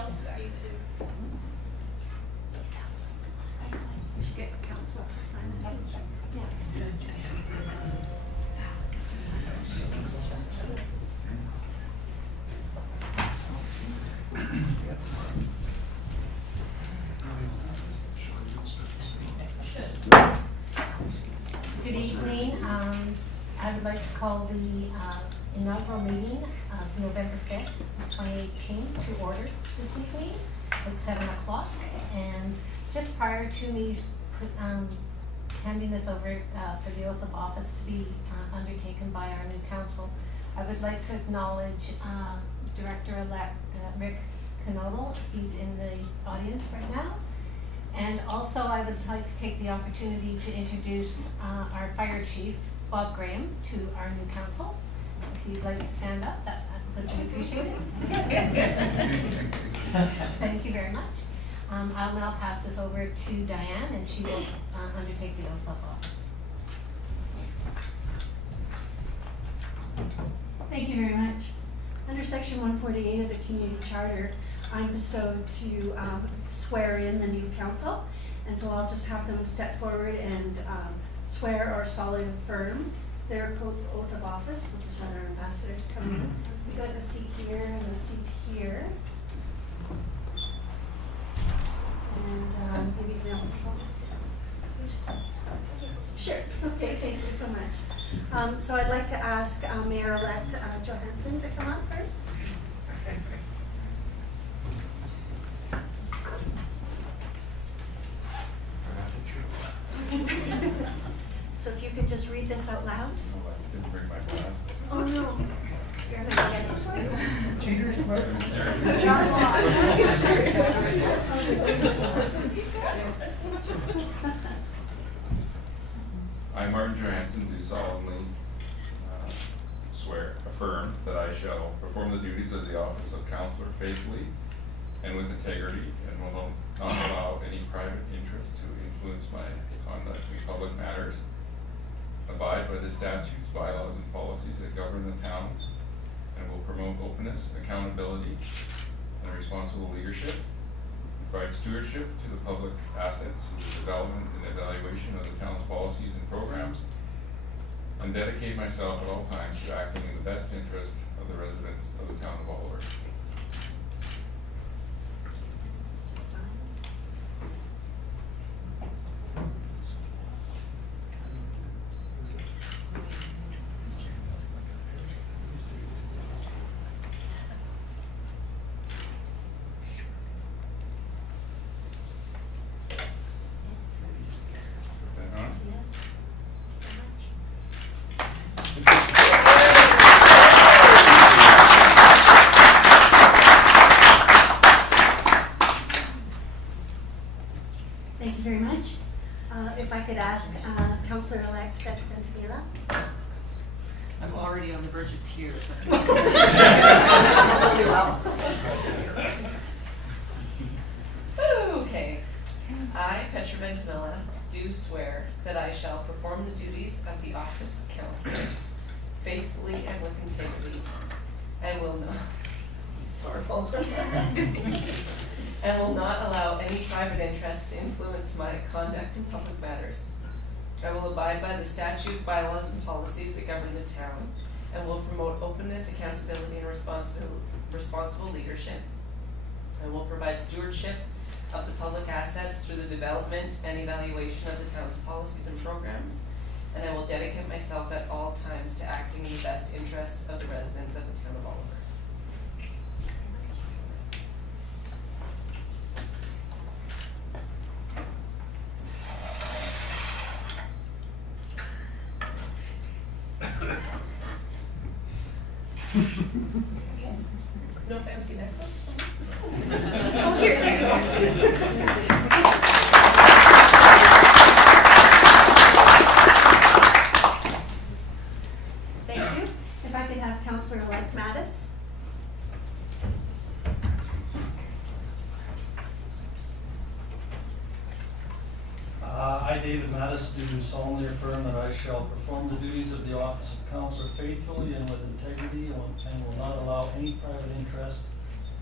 else need to? We should get council to sign it. Good evening. I would like to call the inaugural meeting of November 5th, 2018 to order this evening at 7 o'clock. And just prior to me handing this over for the oath of office to be undertaken by our new council, I would like to acknowledge Director-elect Rick Canodal. He's in the audience right now. And also I would like to take the opportunity to introduce our fire chief, Bob Graham, to our new council. If you'd like to stand up, that would be appreciated. Thank you very much. I'll now pass this over to Diane, and she will undertake the oath of office. Thank you very much. Under section 148 of the community charter, I'm bestowed to swear in the new council, and so I'll just have them step forward and swear or solemnly affirm their oath of office. We'll just have our ambassadors come in. We've got a seat here and a seat here. And maybe now sure. Okay, thank you so much. So I'd like to ask Mayor-elect Johansson to come up first. So if you could just read this out loud. I didn't bring my glasses. Oh no. You're gonna get it. Cheaters, John Law. I, Martin Johansson, do solemnly affirm that I shall perform the duties of the office of councillor faithfully and with integrity, and will not allow any private interest to influence my conduct in public matters, abide by the statutes, bylaws, and policies that govern the town, and will promote openness, accountability, and responsible leadership, provide stewardship to the public assets through the development and evaluation of the town's policies and programs, and dedicate myself at all times to acting in the best interest of the residents of the town of Oliver. Thank you very much. If I could ask Councillor-elect Petra Ventimiglia. I'm already on the verge of tears. Okay. I, Petra Ventimiglia, do swear that I shall perform the duties of the office of councillor faithfully and with integrity, and will not and will not allow any private interest to influence my conduct in public matters. I will abide by the statutes, bylaws, and policies that govern the town, and will promote openness, accountability, and responsible leadership. I will provide stewardship of the public assets through the development and evaluation of the town's policies and programs, and I will dedicate myself at all times to acting in the best interests of the residents of the town of Oliver. No fancy necklace? Oh, here. Thank you. If I could have Councillor-elect Mattis. I, David Mattis, do solemnly affirm that I shall perform the duties of the office of councillor faithfully and with integrity, and will not allow any private interest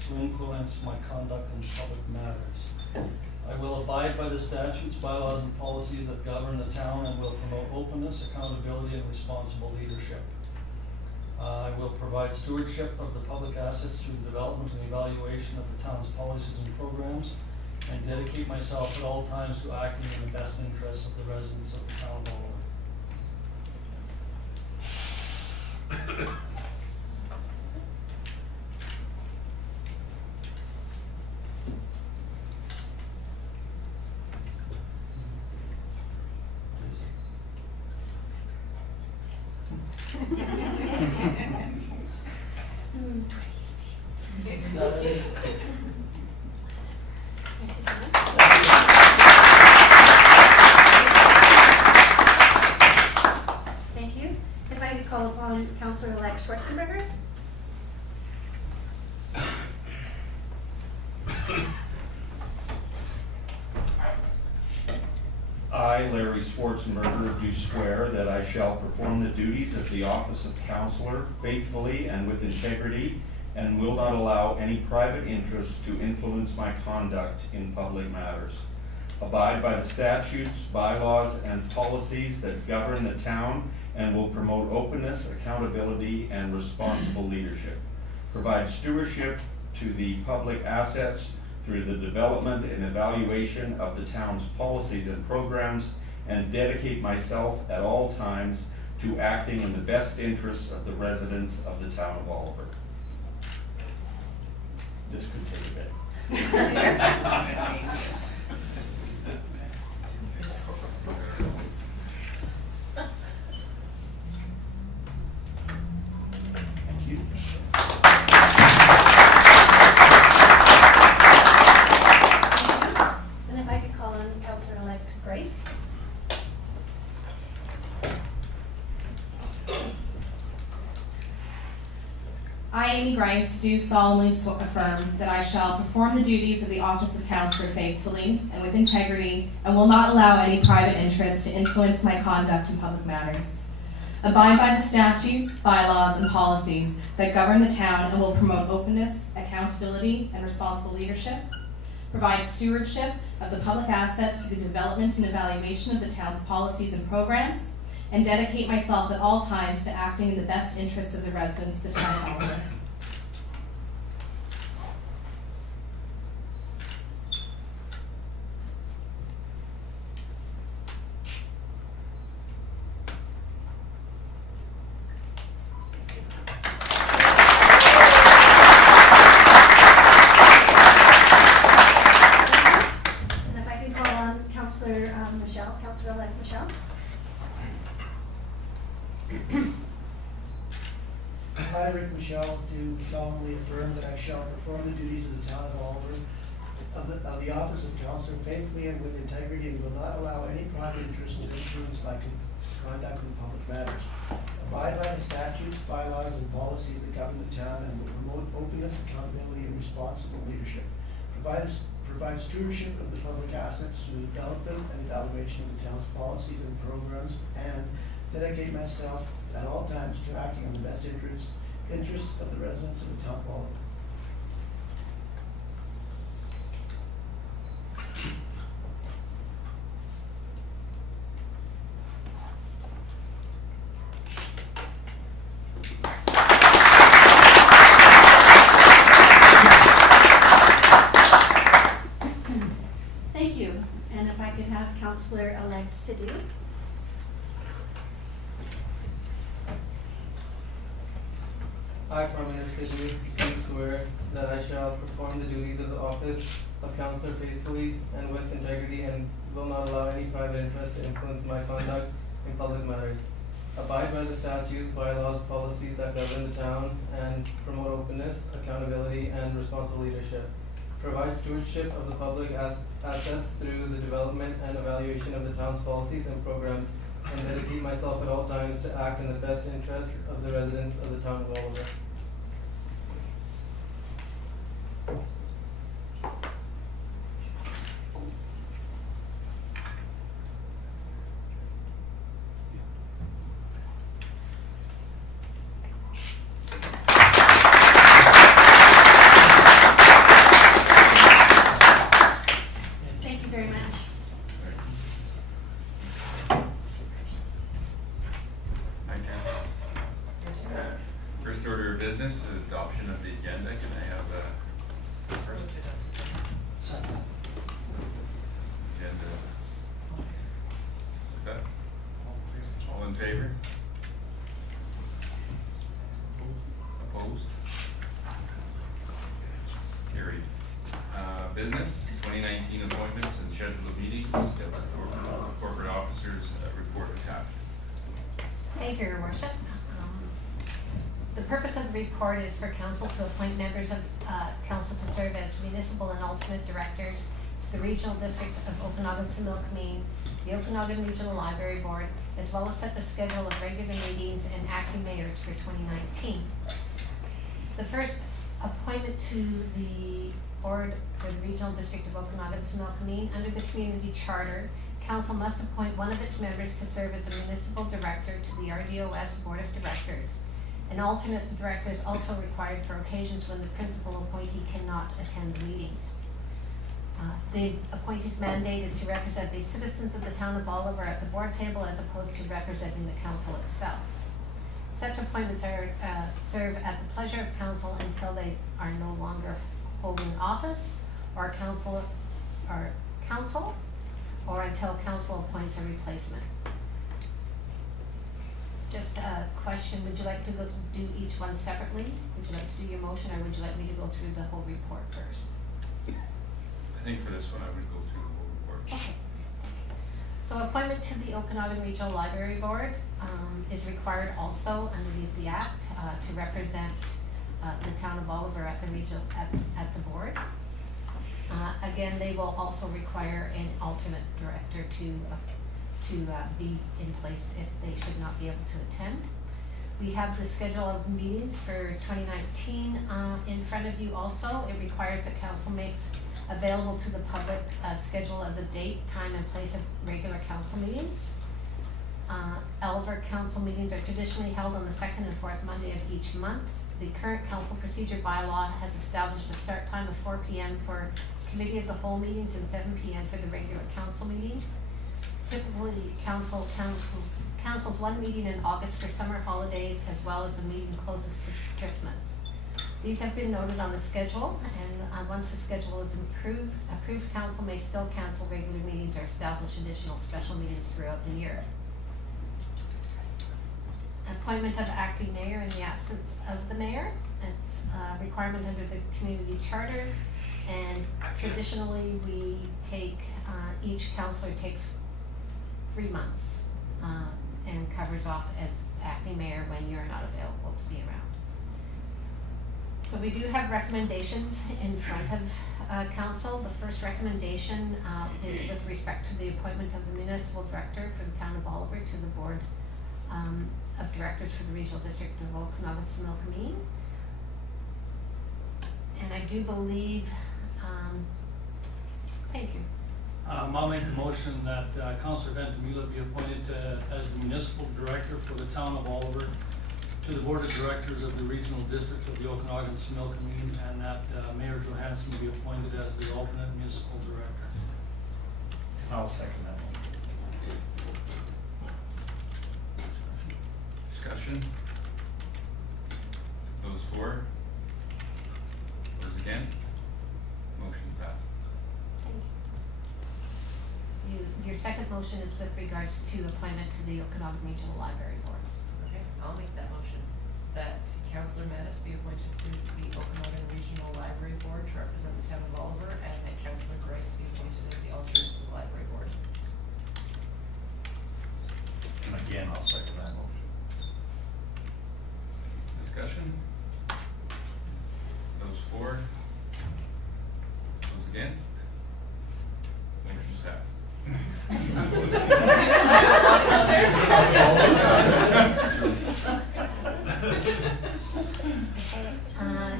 to influence my conduct in public matters. I will abide by the statutes, bylaws, and policies that govern the town and will promote openness, accountability, and responsible leadership. I will provide stewardship of the public assets through the development and evaluation of the town's policies and programs, and dedicate myself at all times to acting in the best interests of the residents of the town of Oliver. Thank you. If I could call upon Councillor-elect Schwarzenberger. I, Larry Schwarzenberger, do swear that I shall perform the duties of the office of councillor faithfully and with integrity, and will not allow any private interest to influence my conduct in public matters. Abide by the statutes, bylaws, and policies that govern the town, and will promote openness, accountability, and responsible leadership. Provide stewardship to the public assets through the development and evaluation of the town's policies and programs, and dedicate myself at all times to acting in the best interests of the residents of the town of Oliver. This could take a bit. Thank you. And if I could call on Councillor-elect Grace. I, Amy Grice, do solemnly affirm that I shall perform the duties of the office of councillor faithfully and with integrity, and will not allow any private interest to influence my conduct in public matters. Abide by the statutes, bylaws, and policies that govern the town, and will promote openness, accountability, and responsible leadership. Provide stewardship of the public assets through the development and evaluation of the town's policies and programs, and dedicate myself at all times to acting in the best interests of the residents of the town of Oliver. And if I could call on Councillor-elect Michelle. I, Rick Michelle, do solemnly affirm that I shall perform the duties of the town of Oliver of the office of councillor faithfully and with integrity, and will not allow any private interest to influence my conduct in public matters. Abide by the statutes, bylaws, and policies that govern the town, and will promote openness, accountability, and responsible leadership. Provide stewardship of the public assets through the development and evaluation of the town's policies and programs, and dedicate myself at all times to acting in the best interests of the residents of the town of Oliver. Thank you. And if I could have Councillor-elect Sidhu. I, Prime Sidhu, do swear that I shall perform the duties of the office of councillor faithfully and with integrity, and will not allow any private interest to influence my conduct in public matters. Abide by the statutes, bylaws, policies that govern the town, and promote openness, accountability, and responsible leadership. Provide stewardship of the public assets through the development and evaluation of the town's policies and programs, and dedicate myself at all times to act in the best interests of the residents of the town of Oliver. favor? Opposed? Carried. Business, 2019 appointments and scheduled meetings, corporate officers report attached. Thank you, Your Worship. The purpose of the report is for council to appoint members of council to serve as municipal and alternate directors to the Regional District of Okanagan-Similkameen, the Okanagan Regional Library Board, as well as set the schedule of regular meetings and acting mayors for 2019. The first appointment to the board for the Regional District of Okanagan-Similkameen, under the community charter, council must appoint one of its members to serve as a municipal director to the RDOS Board of Directors. An alternate director is also required for occasions when the principal appointee cannot attend the meetings. The appointee's mandate is to represent the citizens of the town of Oliver at the board table as opposed to representing the council itself. Such appointments are serve at the pleasure of council until they are no longer holding office, or council until council appoints a replacement. Just a question, would you like to go do each one separately? Would you like to do your motion, or would you like me to go through the whole report first? I think for this one, I would go through the whole report. Okay. So appointment to the Okanagan Regional Library Board is required also underneath the Act to represent the town of Oliver at the regional, at the board. Again, they will also require an alternate director to be in place if they should not be able to attend. We have the schedule of meetings for 2019 in front of you also. It requires that council makes available to the public a schedule of the date, time, and place of regular council meetings. Oliver council meetings are traditionally held on the second and fourth Monday of each month. The current council procedure bylaw has established a start time of 4 p.m. for committee of the whole meetings and 7 p.m. for the regular council meetings. Typically, council's one meeting in August for summer holidays, as well as the meeting closest to Christmas. These have been noted on the schedule, and once the schedule is approved, council may still cancel regular meetings or establish additional special meetings throughout the year. Appointment of acting mayor in the absence of the mayor. It's a requirement under the community charter, and traditionally we take, each councillor takes 3 months and covers off as acting mayor when you're not available to be around. So we do have recommendations in front of council. The first recommendation is with respect to the appointment of the municipal director for the town of Oliver to the board of directors for the Regional District of Okanagan-Similkameen. And I do believe, thank you. I'll make the motion that Councillor Ventimiglia be appointed as the municipal director for the town of Oliver to the board of directors of the Regional District of the Okanagan-Similkameen, and that Mayor Johansson be appointed as the alternate municipal director. I'll second that one. Discussion? Those for? Those against? Motion passed. Your second motion is with regards to appointment to the Okanagan Regional Library Board. Okay, I'll make that motion, that Councillor Mattis be appointed to the Okanagan Regional Library Board to represent the town of Oliver, and that Councillor Grice be appointed as the alternate to the library board. And again, I'll second that motion. Discussion? Those for? Those against? Motion passed.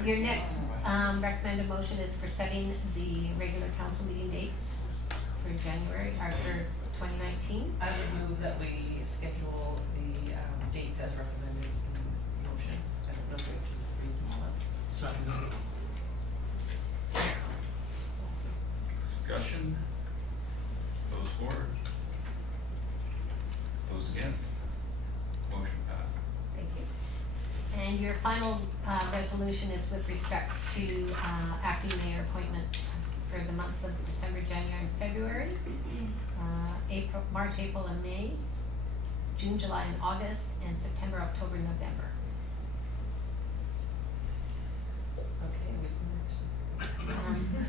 Your next recommended motion is for setting the regular council meeting dates for January, or for 2019. I would move that we schedule the dates as recommended in the motion. I don't know if we have to read them all up. Second. Discussion? Those for? Those against? Motion passed. Thank you. And your final resolution is with respect to acting mayor appointments for the month of December, January, and February, March, April, and May. June, July, and August, and September, October, November.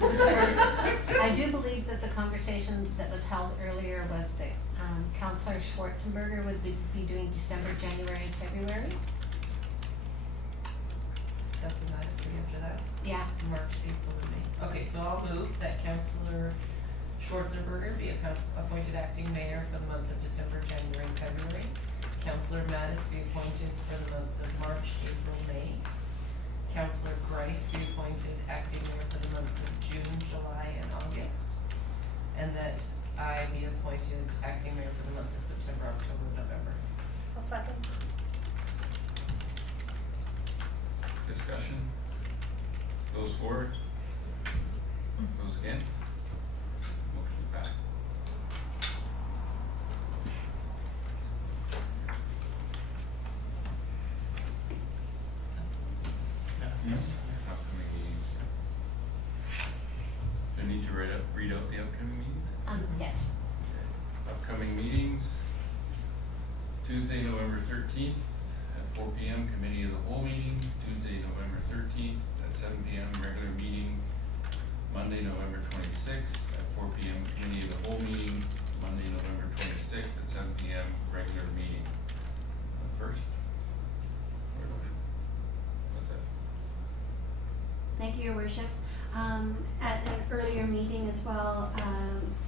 Okay, I do believe that the conversation that was held earlier was that Councillor Schwarzenberger would be doing December, January, and February. That's a nice one after that. Yeah. March, April, and May. Okay, so I'll move that Councillor Schwarzenberger be appointed acting mayor for the months of December, January, and February. Councillor Mattis be appointed for the months of March, April, May. Councillor Grice be appointed acting mayor for the months of June, July, and August. And that I be appointed acting mayor for the months of September, October, and November. I'll second. Discussion? Those for? Those against? Motion passed. Upcoming meetings. Do I need to read out the upcoming meetings? Yes. Upcoming meetings, Tuesday, November 13th at 4 p.m. Committee of the Whole meeting, Tuesday, November 13th at 7 p.m. regular meeting, Monday, November 26th at 4 p.m. Committee of the Whole meeting, Monday, November 26th at 7 p.m. regular meeting. First? What's that? Thank you, Your Worship. At an earlier meeting as well,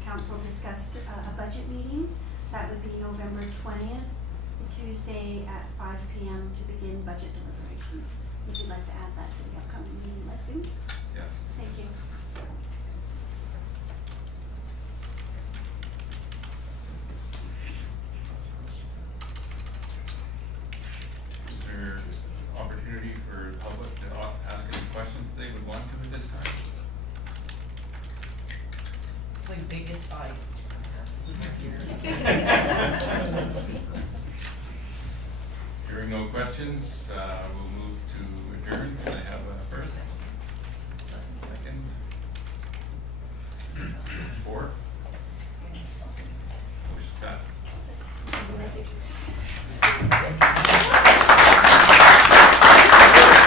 council discussed a budget meeting. That would be November 20th, Tuesday at 5 p.m. to begin budget deliberations. If you'd like to add that to the upcoming meeting listing. Yes. Thank you. Is there opportunity for the public to ask any questions that they would want to at this time? It's like biggest fight. Hearing no questions, we'll move to adjourn. Can I have a first? Second? Four? Motion passed.